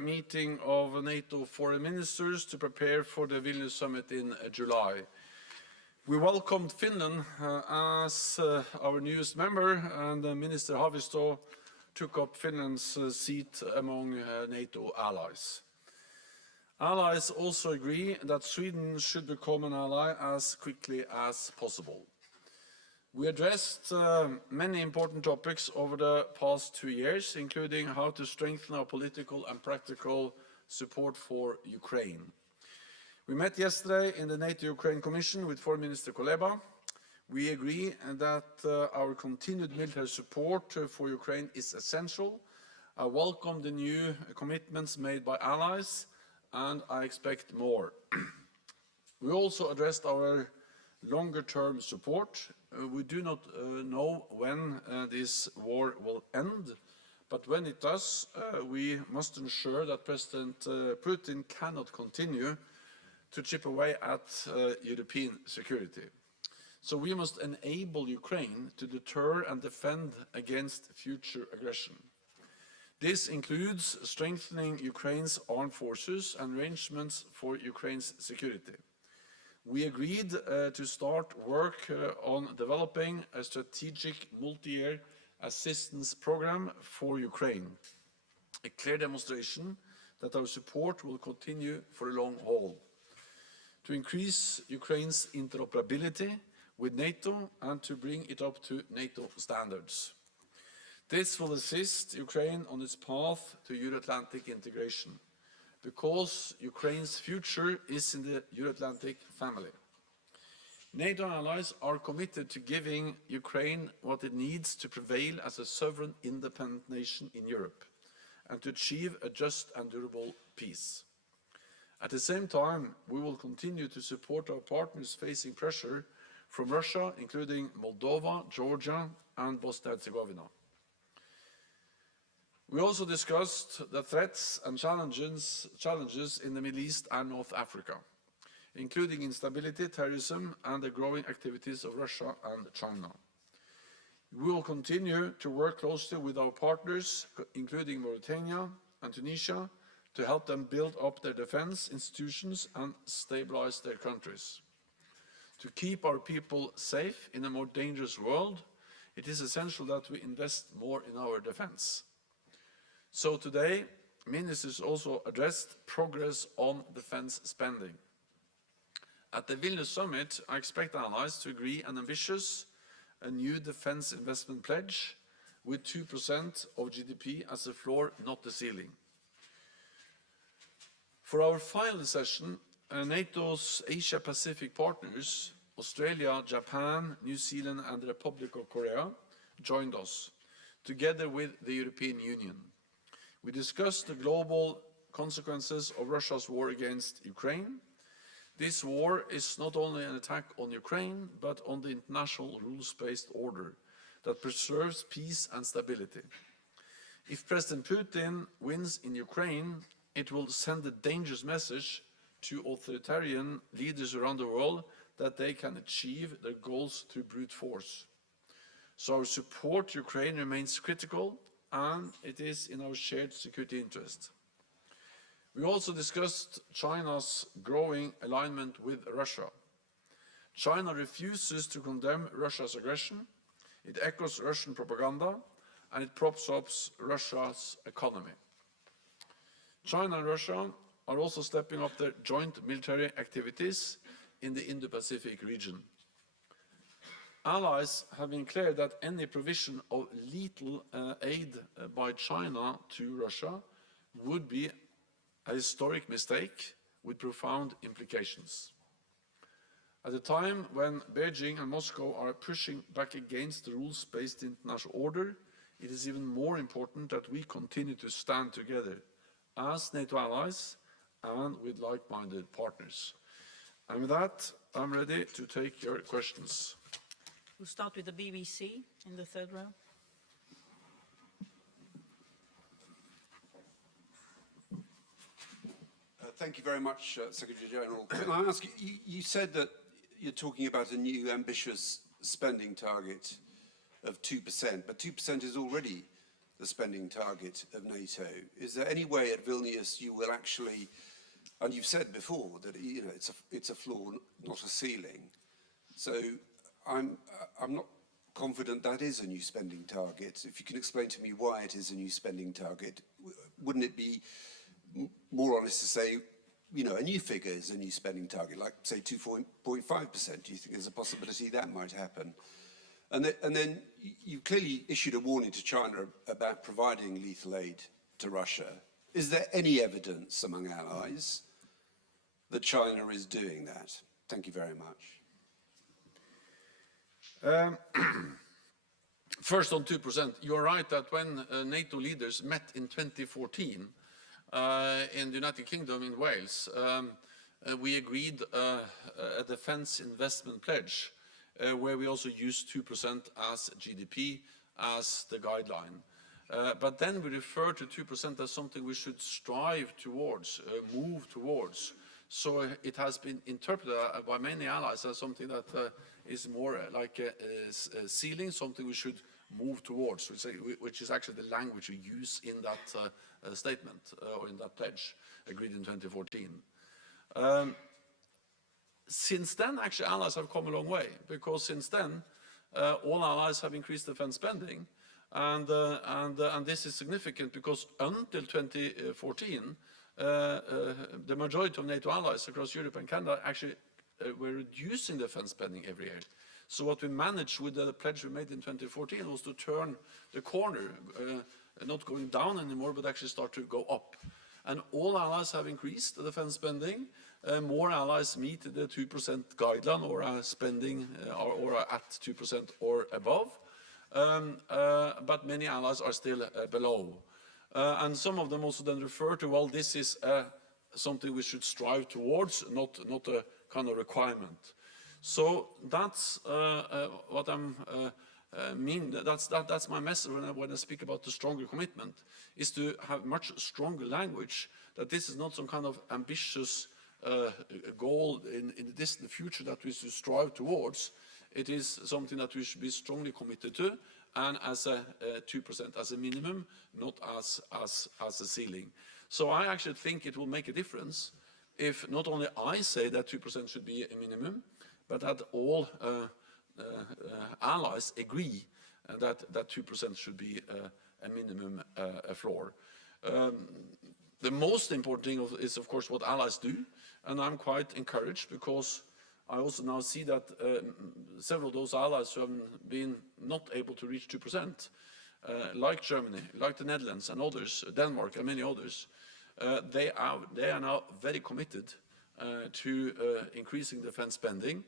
meeting of NATO foreign ministers to prepare for the Vilnius summit in July. We welcomed Finland as our newest member, and Minister Haavisto took up Finland's seat among NATO allies. Allies also agree that Sweden should become an ally as quickly as possible. We addressed many important topics over the past 2 years, including how to strengthen our political and practical support for Ukraine. We met yesterday in the NATO-Ukraine Commission with Foreign Minister Kuleba. We agree that our continued military support for Ukraine is essential. I welcome the new commitments made by allies, and I expect more. We also addressed our longer-term support. We do not know when this war will end, but when it does, we must ensure that President Putin cannot continue to chip away at European security. So we must enable Ukraine to deter and defend against future aggression. This includes strengthening Ukraine's armed forces and arrangements for Ukraine's security. We agreed to start work on developing a strategic multi-year assistance program for Ukraine, a clear demonstration that our support will continue for the long haul, to increase Ukraine's interoperability with NATO and to bring it up to NATO standards. This will assist Ukraine on its path to Euro-Atlantic integration, because Ukraine's future is in the Euro-Atlantic family. NATO allies are committed to giving Ukraine what it needs to prevail as a sovereign, independent nation in Europe and to achieve a just and durable peace. At the same time, we will continue to support our partners facing pressure from Russia, including Moldova, Georgia, and Bosnia-Herzegovina. We also discussed the threats and challenges in the Middle East and North Africa, including instability, terrorism, and the growing activities of Russia and China. We will continue to work closely with our partners, including Mauritania and Tunisia, to help them build up their defense institutions and stabilize their countries. To keep our people safe in a more dangerous world, it is essential that we invest more in our defense. So today, ministers also addressed progress on defense spending. At the Vilnius summit, I expect allies to agree an ambitious, a new defense investment pledge with 2% of GDP as a floor, not the ceiling. For our final session, NATO's Asia-Pacific partners, Australia, Japan, New Zealand and the Republic of Korea, joined us, together with the European Union. We discussed the global consequences of Russia's war against Ukraine. This war is not only an attack on Ukraine, but on the international rules-based order that preserves peace and stability. If President Putin wins in Ukraine, it will send a dangerous message to authoritarian leaders around the world that they can achieve their goals through brute force. So our support to Ukraine remains critical, and it is in our shared security interest. We also discussed China's growing alignment with Russia. China refuses to condemn Russia's aggression, it echoes Russian propaganda, and it props up Russia's economy. China and Russia are also stepping up their joint military activities in the Indo-Pacific region. Allies have been clear that any provision of lethal aid by China to Russia would be a historic mistake with profound implications. At a time when Beijing and Moscow are pushing back against the rules-based international order, it is even more important that we continue to stand together as NATO allies and with like-minded partners. And with that, I'm ready to take your questions. We'll start with the BBC in the third row. Thank you very much, Secretary General. Can I ask you, you said that you're talking about a new ambitious spending target of 2%, but 2% is already the spending target of NATO. Is there any way at Vilnius you will actually, and you've said before that it's a floor, not a ceiling. So I'm not confident that is a new spending target. If you can explain to me why it is a new spending target, wouldn't it be more honest to say, a new figure is a new spending target, like say 2.5%? Do you think there's a possibility that might happen? And then you clearly issued a warning to China about providing lethal aid to Russia. Is there any evidence among allies that China is doing that? Thank you very much. First on 2%, you're right that when NATO leaders met in 2014 in the United Kingdom in Wales, we agreed a defence investment pledge where we also used 2% as GDP as the guideline. But then we refer to 2% as something we should strive towards, move towards. So it has been interpreted by many allies as something that is more like a ceiling, something we should move towards, which is actually the language we use in that statement or in that pledge agreed in 2014. Since then, actually, allies have come a long way, because since then, all allies have increased defense spending, and this is significant because until 2014, the majority of NATO allies across Europe and Canada actually were reducing defense spending every year. So what we managed with the pledge we made in 2014 was to turn the corner, not going down anymore, but actually start to go up. And all allies have increased the defense spending. More allies meet the 2% guideline or are spending or are at 2% or above. But many allies are still below. And some of them also then refer to, well, this is something we should strive towards, not a kind of requirement. So that's what I'm mean. That's my message when I speak about the stronger commitment, is to have much stronger language, that this is not some kind of ambitious goal in the distant future that we should strive towards. It is something that we should be strongly committed to, and as a 2% as a minimum, not as a ceiling. So I actually think it will make a difference if not only I say that 2% should be a minimum, but that all allies agree that 2% should be a minimum floor. The most important thing is, of course, what allies do, and I'm quite encouraged because I also now see that several of those allies who have been not able to reach 2%, like Germany, like the Netherlands and others, Denmark and many others, they are now very committed to increasing defense spending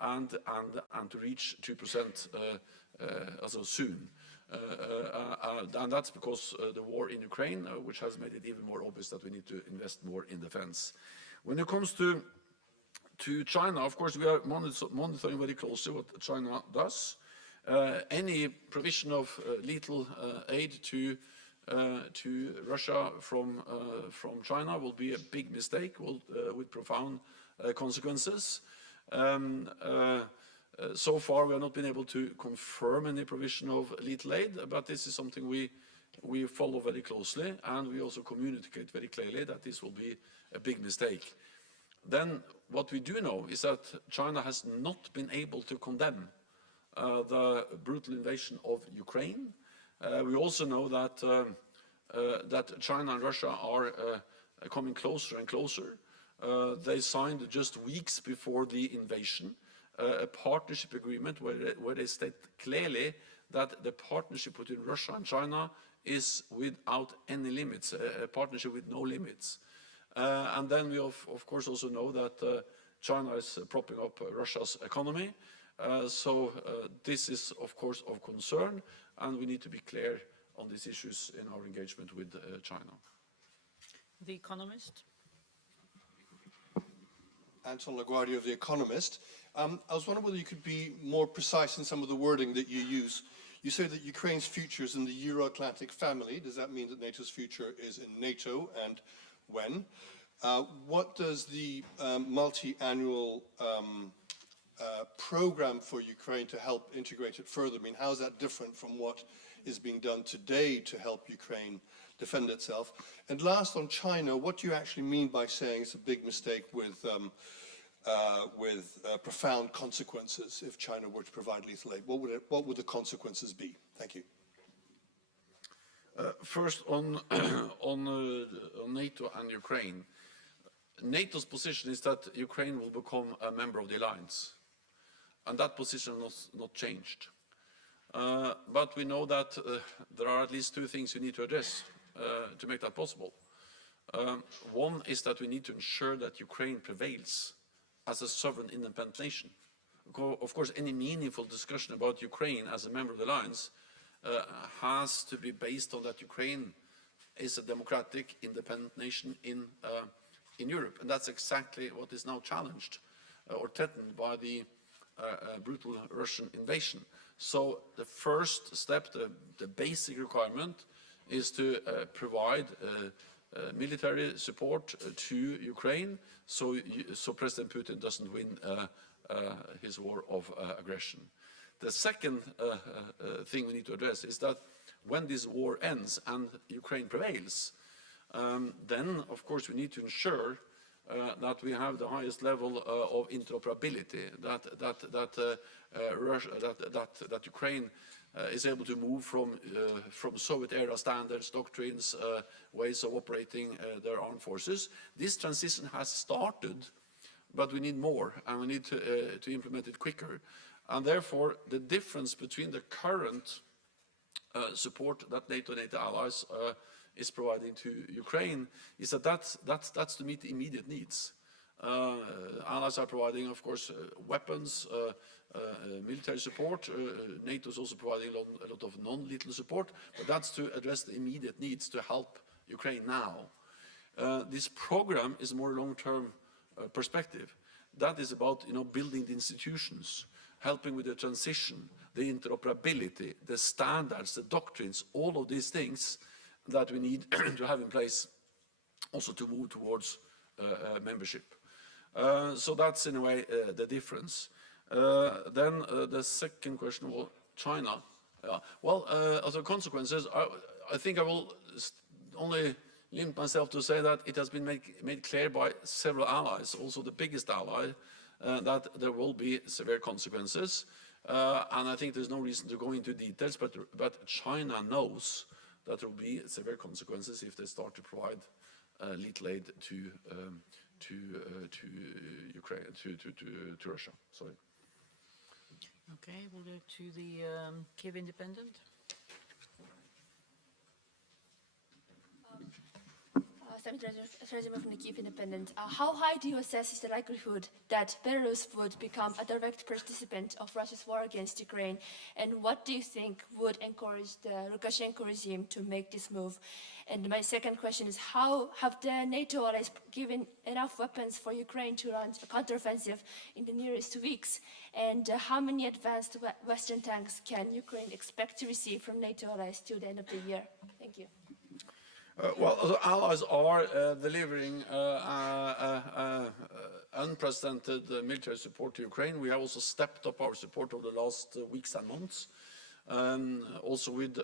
and to reach 2% also soon. And that's because the war in Ukraine, which has made it even more obvious that we need to invest more in defense. When it comes to China, of course, we are monitoring very closely what China does. Any provision of lethal aid to Russia from China will be a big mistake, with profound consequences. So far, we have not been able to confirm any provision of lethal aid, but this is something we follow very closely, and we also communicate very clearly that this will be a big mistake. Then what we do know is that China has not been able to condemn the brutal invasion of Ukraine. We also know that China and Russia are coming closer and closer. They signed just weeks before the invasion a partnership agreement where they state clearly that the partnership between Russia and China is without any limits, a partnership with no limits. And then we of course also know that China is propping up Russia's economy. So this is of course of concern, and we need to be clear on these issues in our engagement with China. The Economist. Anton LaGuardia of The Economist. I was wondering whether you could be more precise in some of the wording that you use. You say that Ukraine's future is in the Euro-Atlantic family. Does that mean that NATO's future is in NATO, and when? What does the multi-annual program for Ukraine to help integrate it further mean? How is that different from what is being done today to help Ukraine defend itself? And last, on China, what do you actually mean by saying it's a big mistake with profound consequences if China were to provide lethal aid? What would the consequences be? Thank you. First, on NATO and Ukraine. NATO's position is that Ukraine will become a member of the alliance, and that position has not changed. But we know that there are at least two things we need to address to make that possible. One is that we need to ensure that Ukraine prevails as a sovereign, independent nation. Of course, any meaningful discussion about Ukraine as a member of the alliance has to be based on that Ukraine is a democratic, independent nation in Europe. And that's exactly what is now challenged or threatened by the brutal Russian invasion. So the first step, the basic requirement, is to provide military support to Ukraine so President Putin doesn't win his war of aggression. The second thing we need to address is that when this war ends and Ukraine prevails, then of course we need to ensure that we have the highest level of interoperability, that Ukraine is able to move from Soviet-era standards, doctrines, ways of operating their armed forces. This transition has started, but we need more, and we need to implement it quicker. And therefore, the difference between the current support that NATO and NATO allies is providing to Ukraine is that's to meet the immediate needs. Allies are providing, of course, weapons, military support. NATO is also providing a lot of non-lethal support, but that's to address the immediate needs to help Ukraine now. This program is more long-term perspective. That is about building the institutions, helping with the transition, the interoperability, the standards, the doctrines, all of these things that we need to have in place also to move towards membership. So that's in a way the difference. Then the second question was China. Well, as a consequences, I think I will only limit myself to say that it has been made clear by several allies, also the biggest ally, that there will be severe consequences. And I think there's no reason to go into details, but China knows that there will be severe consequences if they start to provide lethal aid to Ukraine, to Russia. Sorry. Okay, we'll go to the Kiev Independent. From the Kyiv Independent. How high do you assess is the likelihood that Belarus would become a direct participant of Russia's war against Ukraine? And what do you think would encourage the Lukashenko regime to make this move? And my second question is, how have the NATO allies given enough weapons for Ukraine to launch a counteroffensive in the nearest weeks? And how many advanced Western tanks can Ukraine expect to receive from NATO allies till the end of the year? Thank you. Well, the allies are delivering unprecedented military support to Ukraine. We have also stepped up our support over the last weeks and months, also with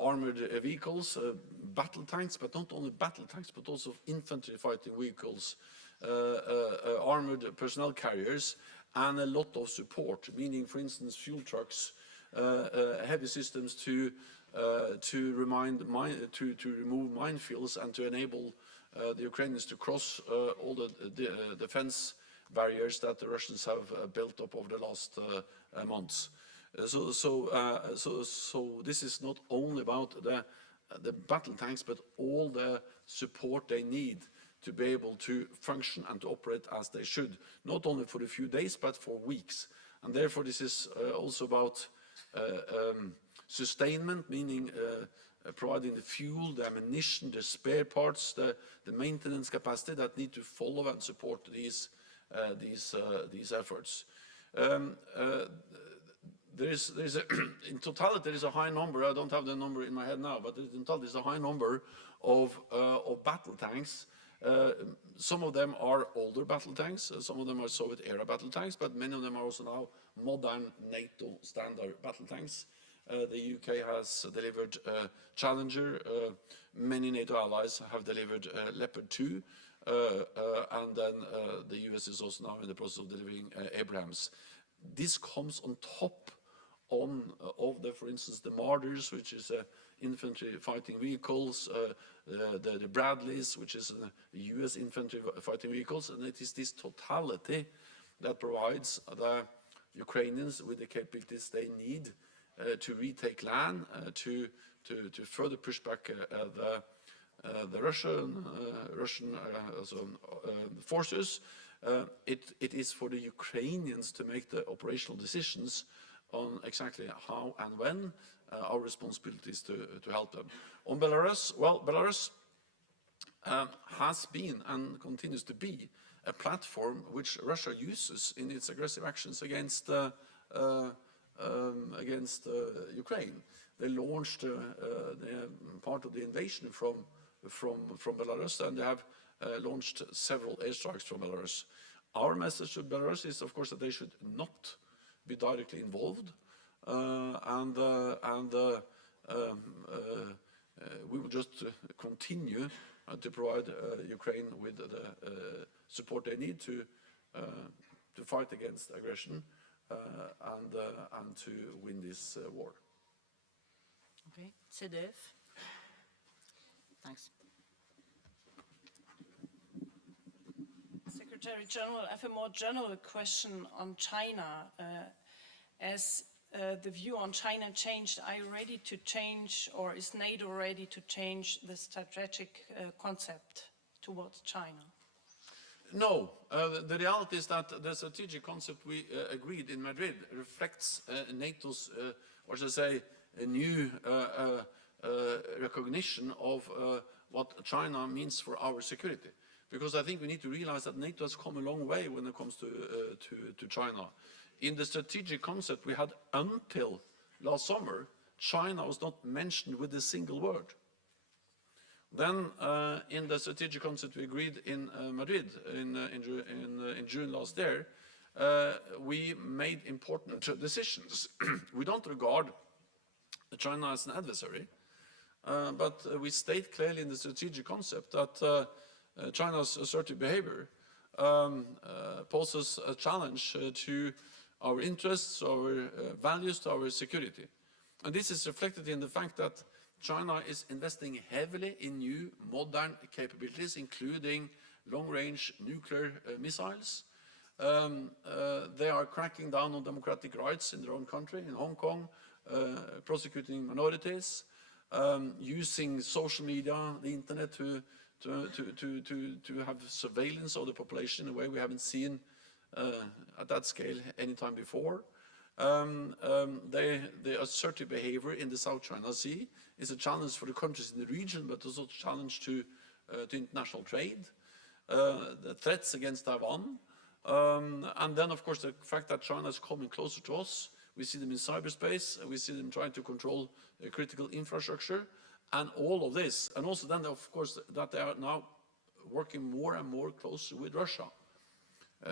armored vehicles, battle tanks, but not only battle tanks, but also infantry fighting vehicles, armored personnel carriers, and a lot of support, meaning, for instance, fuel trucks, heavy systems to remove minefields and to enable the Ukrainians to cross all the defense barriers that the Russians have built up over the last months. So this is not only about the battle tanks, but all the support they need to be able to function and to operate as they should, not only for a few days, but for weeks. And therefore, this is also about sustainment, meaning providing the fuel, the ammunition, the spare parts, the maintenance capacity that need to follow and support these efforts. In totality, there is a high number. I don't have the number in my head now, but in total, there's a high number of battle tanks. Some of them are older battle tanks. Some of them are Soviet-era battle tanks, but many of them are also now modern NATO standard battle tanks. The UK has delivered Challenger. Many NATO allies have delivered Leopard 2. And then the US is also now in the process of delivering Abrams. This comes on top of the, for instance, the Marders, which is infantry fighting vehicles, the Bradleys, which is US infantry fighting vehicles, and it is this totality that provides the Ukrainians with the capabilities they need to retake land, to further push back the Russian forces. It is for the Ukrainians to make the operational decisions on exactly how and when. Our responsibility is to help them. On Belarus, well, Belarus has been and continues to be a platform which Russia uses in its aggressive actions against Ukraine. They launched part of the invasion from Belarus, and they have launched several airstrikes from Belarus. Our message to Belarus is, of course, that they should not be directly involved, and we will just continue to provide Ukraine with the support they need to fight against aggression and to win this war. Okay, CDF. Thanks. Secretary General, I have a more general question on China. As the view on China changed, are you ready to change, or is NATO ready to change the strategic concept towards China? No, the reality is that the strategic concept we agreed in Madrid reflects NATO's, what should I say, a new recognition of what China means for our security. Because I think we need to realize that NATO has come a long way when it comes to China. In the strategic concept we had until last summer, China was not mentioned with a single word. Then, in the strategic concept we agreed in Madrid in June last year, we made important decisions. We don't regard China as an adversary, but we state clearly in the strategic concept that China's assertive behavior poses a challenge to our interests, our values, to our security. And this is reflected in the fact that China is investing heavily in new modern capabilities, including long-range nuclear missiles. They are cracking down on democratic rights in their own country, in Hong Kong, prosecuting minorities, using social media, the internet to have surveillance of the population in a way we haven't seen at that scale any time before. The assertive behavior in the South China Sea is a challenge for the countries in the region, but also a challenge to international trade. The threats against Taiwan, and then, of course, the fact that China is coming closer to us. We see them in cyberspace, we see them trying to control critical infrastructure, and all of this. And also then, of course, that they are now working more and more closely with Russia.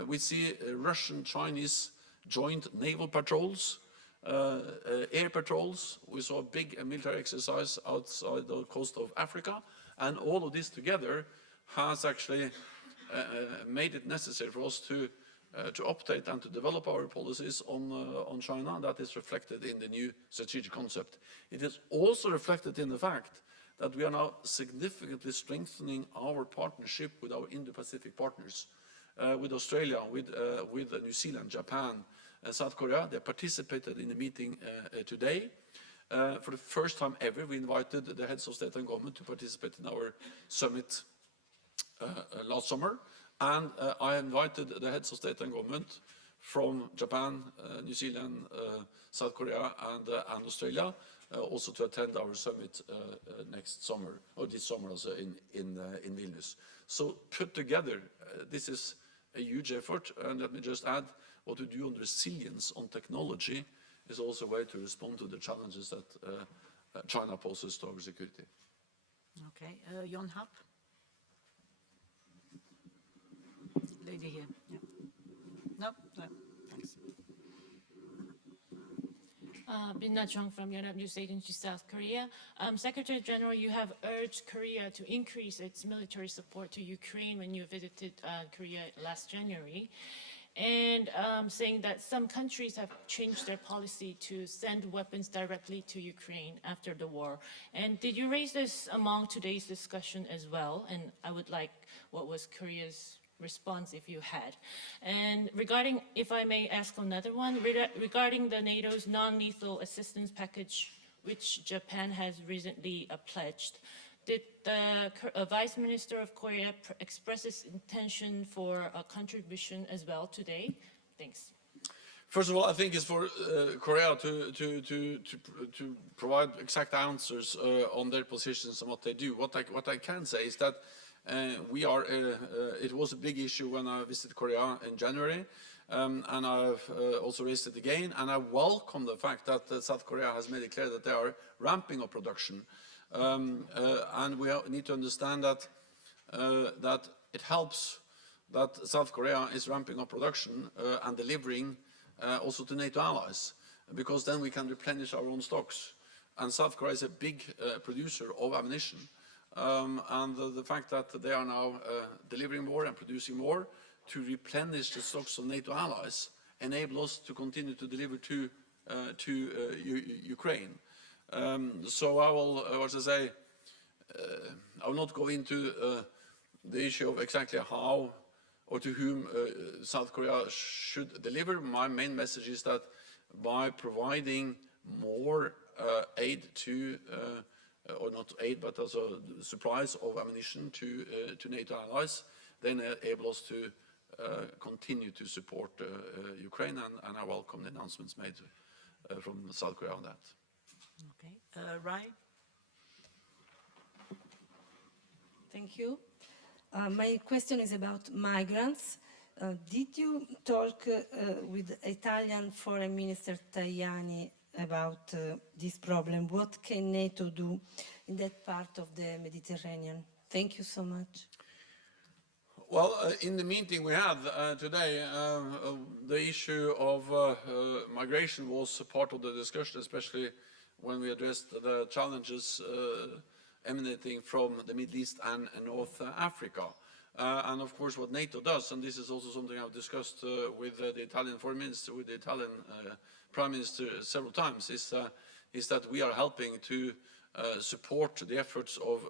We see Russian-Chinese joint naval patrols, air patrols. We saw a big military exercise outside the coast of Africa, and all of this together has actually made it necessary for us to update and to develop our policies on China. That is reflected in the new strategic concept. It is also reflected in the fact that we are now significantly strengthening our partnership with our Indo-Pacific partners, with Australia, with New Zealand, Japan, South Korea. They participated in the meeting today. For the first time ever, we invited the heads of state and government to participate in our summit last summer. And I invited the heads of state and government from Japan, New Zealand, South Korea, and Australia, also to attend our summit next summer, or this summer also in Vilnius. So put together, this is a huge effort. And let me just add, what we do on resilience, on technology, is also a way to respond to the challenges that China poses to our security. Okay, Jon Happ. Lady here. Yeah. No, thanks. Binna Chung from Yonhap News Agency, South Korea. Secretary General, you have urged Korea to increase its military support to Ukraine when you visited Korea last January, and saying that some countries have changed their policy to send weapons directly to Ukraine after the war. And did you raise this among today's discussion as well? And I would like what was Korea's response if you had. And regarding, if I may ask another one, regarding the NATO's non-lethal assistance package, which Japan has recently pledged, did the Vice Minister of Korea express his intention for a contribution as well today? Thanks. First of all, I think it's for Korea to provide exact answers on their positions and what they do. What I can say is that it was a big issue when I visited Korea in January, and I've also raised it again, and I welcome the fact that South Korea has made it clear that they are ramping up production. And we need to understand that it helps that South Korea is ramping up production and delivering also to NATO allies, because then we can replenish our own stocks. And South Korea is a big producer of ammunition. And the fact that they are now delivering more and producing more to replenish the stocks of NATO allies enable us to continue to deliver to Ukraine. So I will, I will not go into the issue of exactly how or to whom South Korea should deliver. My main message is that by providing more aid to or not aid, but also supplies of ammunition to NATO allies, then enable us to continue to support Ukraine, and I welcome the announcements made from South Korea on that. Okay, Ryan? Thank you. My question is about migrants. Did you talk with Italian Foreign Minister Tajani about this problem? What can NATO do in that part of the Mediterranean? Thank you so much. Well, in the meeting we had today, the issue of migration was part of the discussion, especially when we addressed the challenges emanating from the Middle East and North Africa. And of course what NATO does, and this is also something I've discussed with the Italian Foreign Minister, with the Italian Prime Minister several times, is that we are helping to support the efforts of